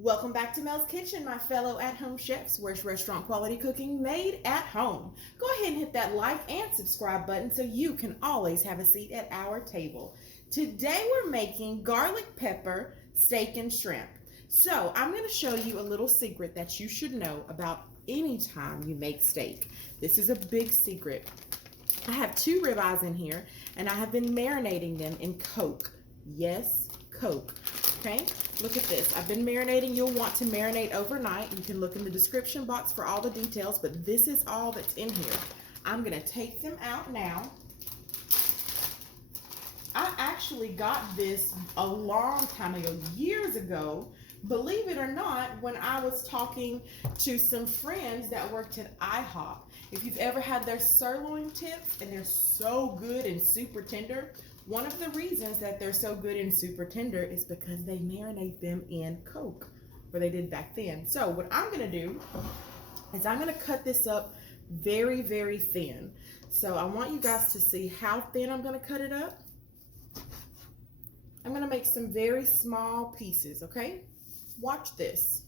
Welcome back to Mel's Kitchen, my fellow at-home chefs, where it's restaurant quality cooking made at home. Go ahead and hit that like and subscribe button so you can always have a seat at our table. Today we're making garlic pepper steak and shrimp. So I'm going to show you a little secret that you should know about any time you make steak. This is a big secret. I have 2 ribeyes in here and I have been marinating them in Coke. Yes, Coke. Okay, look at this. I've been marinating. You'll want to marinate overnight. You can look in the description box for all the details, but this is all that's in here. I'm gonna take them out now. I actually got this a long time ago, years ago, believe it or not, when I was talking to some friends that worked at IHOP. If you've ever had their sirloin tips, and they're so good and super tender, one of the reasons that they're so good and super tender is because they marinate them in Coke, or they did back then. So what I'm gonna do is I'm gonna cut this up very, very thin. So I want you guys to see how thin I'm gonna cut it up. I'm gonna make some very small pieces, okay? Watch this.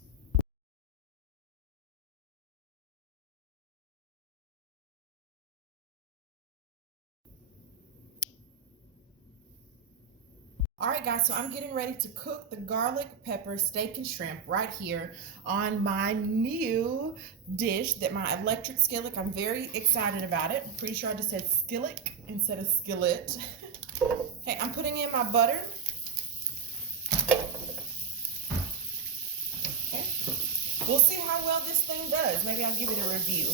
All right, guys, so I'm getting ready to cook the garlic pepper steak and shrimp right here on my new dish, that my electric skillet. I'm very excited about it. I'm pretty sure I just said skillet instead of skillet. Okay, I'm putting in my butter. Okay, we'll see how well this thing does. Maybe I'll give it a review.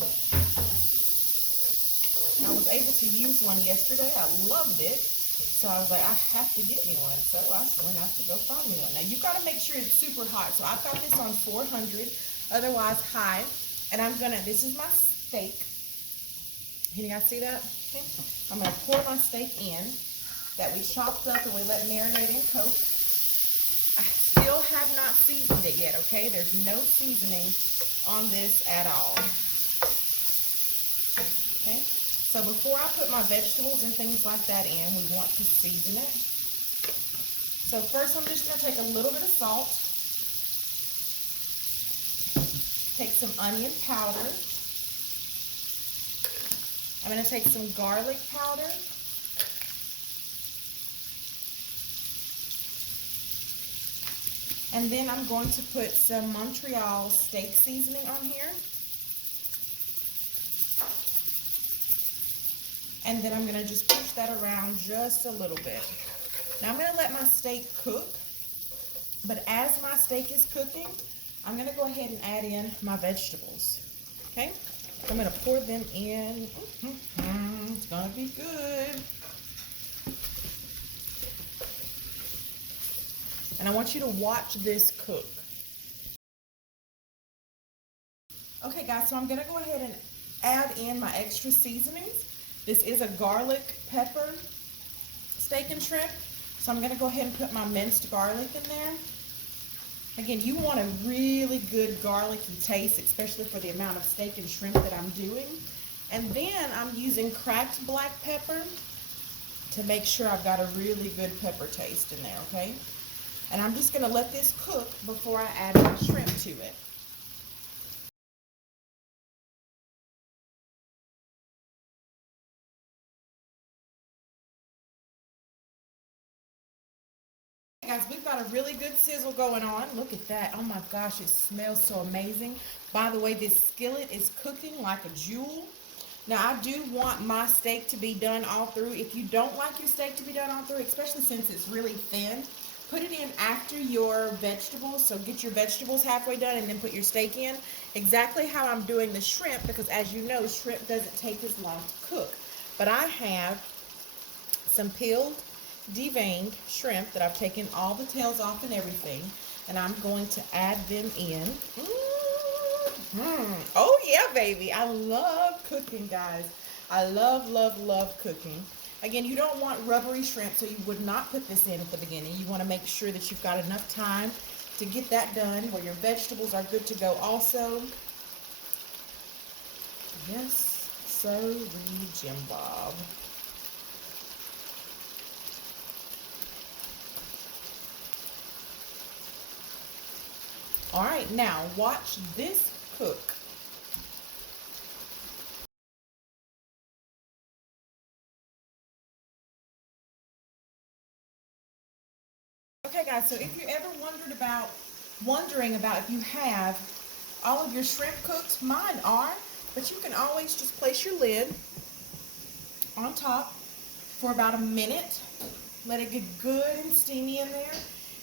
I was able to use one yesterday. I loved it. So I was like, I have to get me one. So I went out to go find me one. Now you got to make sure it's super hot. So I've got this on 400, otherwise high. And I'm gonna, this is my steak. Can you guys see that? Okay. I'm gonna pour my steak in that we chopped up and we let marinate in Coke. I still have not seasoned it yet, okay? There's no seasoning on this at all. Okay? So before I put my vegetables and things like that in, we want to season it. So first I'm just going to take a little bit of salt, take some onion powder, I'm going to take some garlic powder, and then I'm going to put some Montreal steak seasoning on here. And then I'm gonna just push that around just a little bit. Now I'm gonna let my steak cook, but as my steak is cooking, I'm gonna go ahead and add in my vegetables, okay? I'm gonna pour them in. It's gonna be good. And I want you to watch this cook. Okay guys, so I'm gonna go ahead and add in my extra seasonings. This is a garlic pepper steak and shrimp. So I'm gonna go ahead and put my minced garlic in there. Again, you want a really good garlicky taste, especially for the amount of steak and shrimp that I'm doing. And then I'm using cracked black pepper to make sure I've got a really good pepper taste in there, okay? And I'm just gonna let this cook before I add my shrimp to it. Guys, we've got a really good sizzle going on. Look at that. Oh my gosh, it smells so amazing. By the way, this skillet is cooking like a jewel. Now, I do want my steak to be done all through. If you don't like your steak to be done all through, especially since it's really thin, put it in after your vegetables. So get your vegetables halfway done and then put your steak in. Exactly how I'm doing the shrimp, because as you know, shrimp doesn't take as long to cook. But I have some peeled, deveined shrimp that I've taken all the tails off and everything, and I'm going to add them in. Oh yeah, baby, I love cooking, guys. I love, love, love cooking. Again, you don't want rubbery shrimp, so you would not put this in at the beginning. You want to make sure that you've got enough time to get that done where your vegetables are good to go also. Yes, sir, Jim Bob. All right, now watch this cook. Okay guys, so if you ever wondering about if you have all of your shrimp cooked, mine are, but you can always just place your lid on top for about a minute. Let it get good and steamy in there,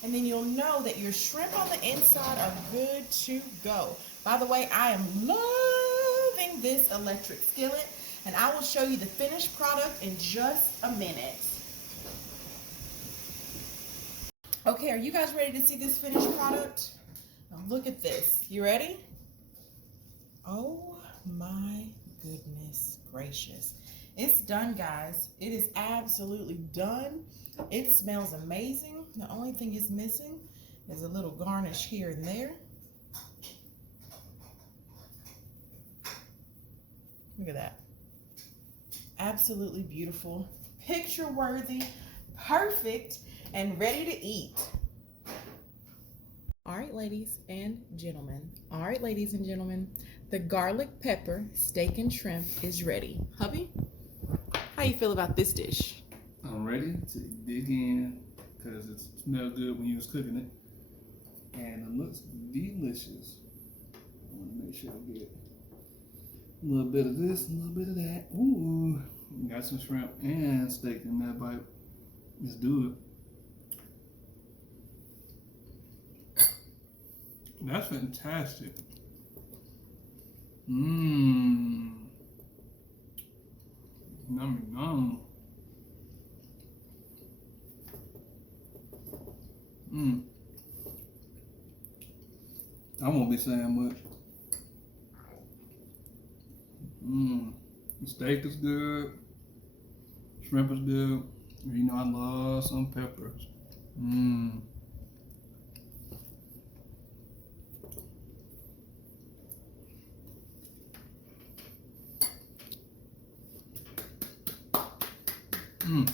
and then you'll know that your shrimp on the inside are good to go. By the way, I am loving this electric skillet, and I will show you the finished product in just a minute. Okay, are you guys ready to see this finished product? Now look at this. You ready? Oh my goodness gracious. It's done, guys. It is absolutely done. It smells amazing. The only thing it's missing is a little garnish here and there. Look at that. Absolutely beautiful, picture worthy, perfect, and ready to eat. All right, ladies and gentlemen. All right, ladies and gentlemen. The garlic pepper steak and shrimp is ready. Hubby, how you feel about this dish? I'm ready to dig in because it smelled good when you was cooking it, and it looks delicious. I want to make sure I get a little bit of this, a little bit of that. Ooh, got some shrimp and steak in that bite. Let's do it. That's fantastic. Mmm. Nummy num. Mmm. I won't be saying much. Mmm. The steak is good. Shrimp is good. You know I love some peppers. Mmm. Mmm.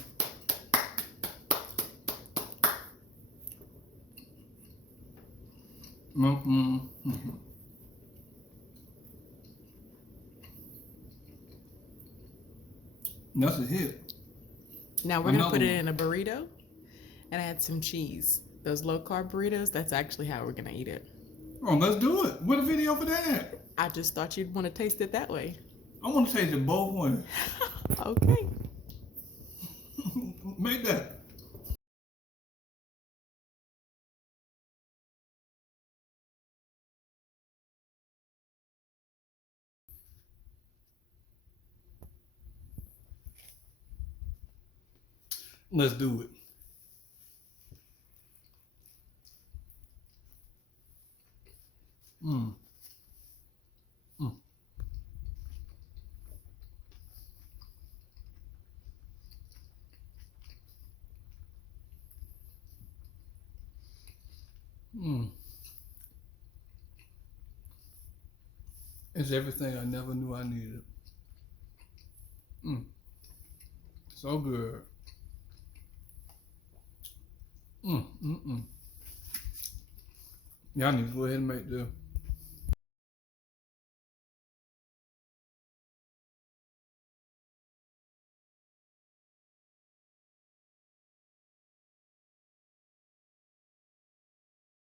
That's a hit. Now we're gonna put it in a burrito and add some cheese. Those low carb burritos, that's actually how we're gonna eat it. Oh, let's do it. What a video for that. I just thought you'd want to taste it that way. I want to taste it both ways. Okay. Make that. Let's do it. Mmm. Mmm. Mmm. It's everything I never knew I needed. Mmm. So good. Y'all need to go ahead and make this.